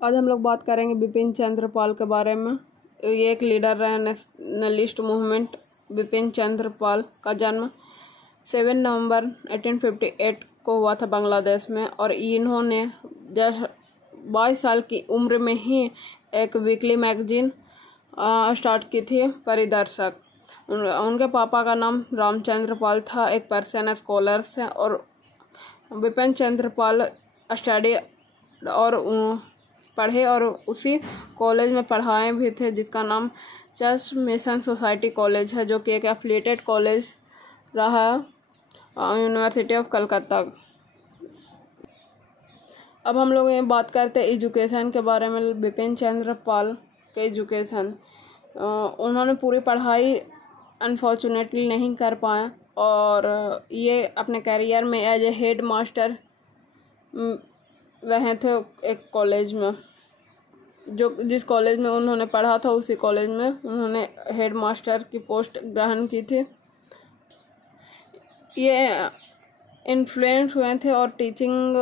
आज हम लोग बात करेंगे बिपिन चंद्र पाल के बारे में। ये एक लीडर रहे नेशनलिस्ट मूवमेंट। बिपिन चंद्र पाल का जन्म 7 नवंबर 1858 को हुआ था बांग्लादेश में, और इन्होंने जब 22 साल की उम्र में ही एक वीकली मैगजीन स्टार्ट की थी, परिदर्शक। उनके पापा का नाम रामचंद्र पाल था, एक पर्शियन स्कॉलर थे, और बिपिन चंद्र पाल स्टडी और पढ़े और उसी कॉलेज में पढ़ाए भी थे, जिसका नाम चर्च मिशन सोसाइटी कॉलेज है, जो कि एक एफिलिएटेड कॉलेज रहा यूनिवर्सिटी ऑफ कलकत्ता। अब हम लोग ये बात करते हैं एजुकेशन के बारे में। बिपिन चंद्र पाल के एजुकेशन, उन्होंने पूरी पढ़ाई अनफॉर्चुनेटली नहीं कर पाए, और ये अपने करियर में एज ए हेड मास्टर रहे थे एक कॉलेज में। जिस कॉलेज में उन्होंने पढ़ा था, उसी कॉलेज में उन्होंने हेड मास्टर की पोस्ट ग्रहण की थी। ये इन्फ्लुएंस हुए थे और टीचिंग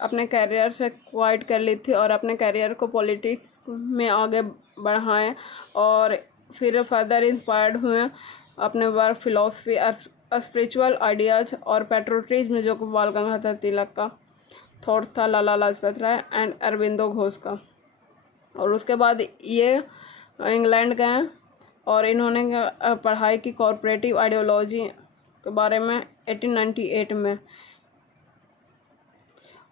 अपने करियर से क्वाइट कर ली थी, और अपने करियर को पॉलिटिक्स में आगे बढ़ाएं, और फिर फर्दर इंस्पायर्ड हुए अपने वर्क फिलॉसफी, स्पिरिचुअल आइडियाज और पैट्रियोटिज्म, जो कि बाल गंगाधर तिलक का थॉट था, लाला लाजपत राय एंड अरविंदो घोष का। और उसके बाद ये इंग्लैंड गए, और इन्होंने पढ़ाई की कॉरपोरेटिव आइडियोलॉजी के बारे में 1898 में,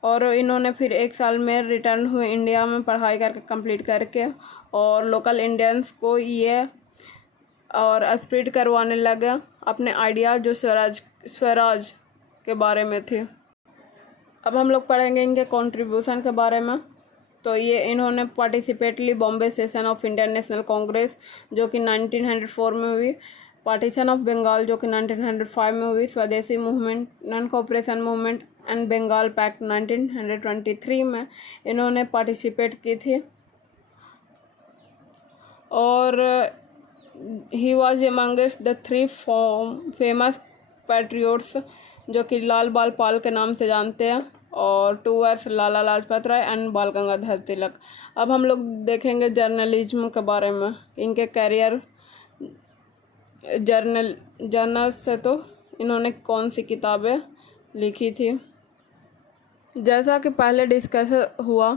और इन्होंने फिर 1 साल में रिटर्न हुए इंडिया में पढ़ाई करके कंप्लीट करके, और लोकल इंडियंस को ये और स्प्रेड करवाने लगे अपने आइडिया, जो स्वराज के बारे में थे। अब हम लोग पढ़ेंगे इनके कंट्रीब्यूशन के बारे में। तो ये इन्होंने पार्टिसिपेट ली Bombay session of Indian National Congress, जो कि 1904 में हुई, पार्टीशन ऑफ बंगाल, जो कि 1905 में हुई, Swadeshi movement, non cooperation movement and Bengal pact 1923 में इन्होंने पार्टिसिपेट की थी। और he was amongst the 3 famous patriots, जो कि लाल बाल पाल के नाम से जानते हैं, और 2 वर्स लाला लाजपत राय एंड बाल गंगाधर तिलक। अब हम लोग देखेंगे जर्नलिज्म के बारे में। इनके करियर जर्नल से तो इन्होंने कौन सी किताबें लिखी थी। जैसा कि पहले डिस्कस हुआ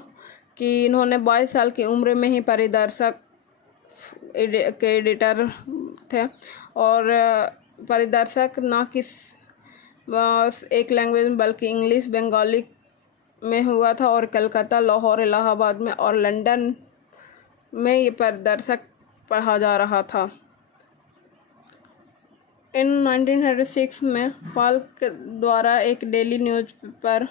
कि इन्होंने 22 साल की उम्र में ही परिदर्शक के एडिटर थे, और परिदर्शक ना कि एक लैंग्वेज में बल्कि इंग्लिश, बंगाली में हुआ था, और कलकत्ता, लाहौर, इलाहाबाद में और लंदन में ये परिदर्शक पढ़ा जा रहा था। इन 1936 में पाल के द्वारा एक डेली न्यूज़पेपर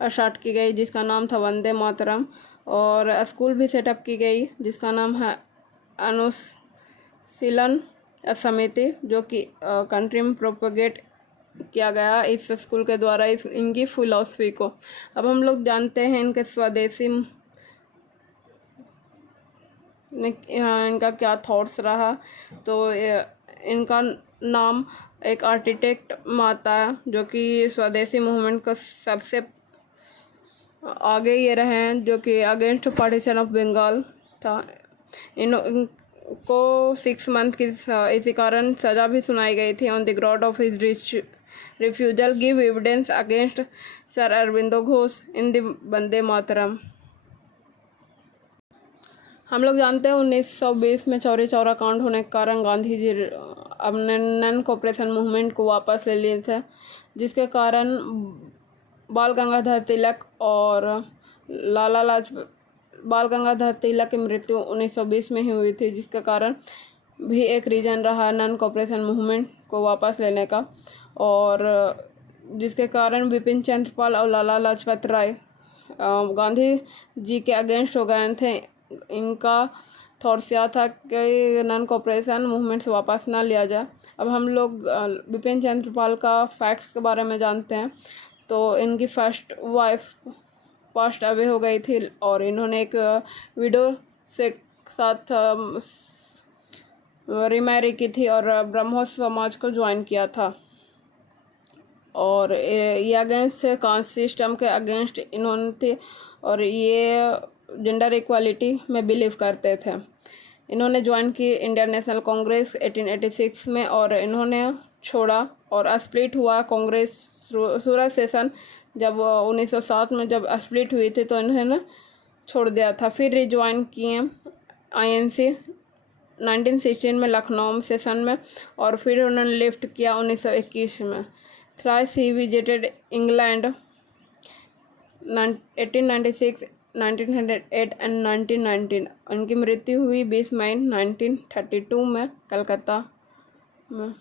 स्टार्ट की गई, जिसका नाम था वंदे मातरम, और स्कूल भी सेटअप की गई, जिसका नाम है अनुशीलन समिति, जो कि कंट्री में प्रोपेगेट किया गया इस स्कूल के द्वारा इनकी फिलॉसफी को। अब हम लोग जानते हैं इनके स्वदेशी इनका क्या थॉट्स रहा। तो इनका नाम एक आर्किटेक्ट माता है, जो कि स्वदेशी मूवमेंट का सबसे आगे ये रहे हैं, जो कि अगेंस्ट पार्टीशन ऑफ बंगाल था। इनको 6 मंथ की इसी कारण सज़ा भी सुनाई गई थी on the ground of his refusal give evidence against sir Aurobindo Ghosh in the Vande Mataram. हम लोग जानते हैं 1920 में चौरी चौरा कांड होने के कारण गांधी जी अपने नॉन कोऑपरेशन मूवमेंट को वापस ले लिए थे, जिसके कारण बाल गंगाधर तिलक और बाल गंगाधर तिलक की मृत्यु 1920 में ही हुई थी, जिसके कारण भी एक रीजन रहा नॉन कोऑपरेशन मूवमेंट को वापस लेने का, और जिसके कारण बिपिन चंद्र पाल और लाला लाजपत राय गांधी जी के अगेंस्ट हो गए थे। इनका थॉट्स यह था कि नॉन कोऑपरेशन मूवमेंट से वापस ना लिया जाए। अब हम लोग बिपिन चंद्र पाल का फैक्ट्स के बारे में जानते हैं। तो इनकी फर्स्ट वाइफ पास्ट अवे हो गई थी, और इन्होंने एक विडो से साथ रिमैरी की थी, और ब्रह्मो समाज को ज्वाइन किया था, और ये अगेंस्ट कास्ट सिस्टम के अगेंस्ट इन्होंने थे, और ये जेंडर इक्वालिटी में बिलीव करते थे। इन्होंने ज्वाइन की इंडियन नेशनल कांग्रेस 1886 में और इन्होंने छोड़ा और स्प्लिट हुआ कांग्रेस सूरत सेशन जब 1907 में जब स्प्लिट हुई थी तो इन्होंने छोड़ दिया था। फिर रिज्वाइन किए आईएनसी 1916 में लखनऊ सेशन में और फिर उन्होंने लिफ्ट किया 1921 में। Thrice he visited England 1896, 1908 and 1919। उनकी मृत्यु हुई 20 मई 1932 में कलकत्ता में।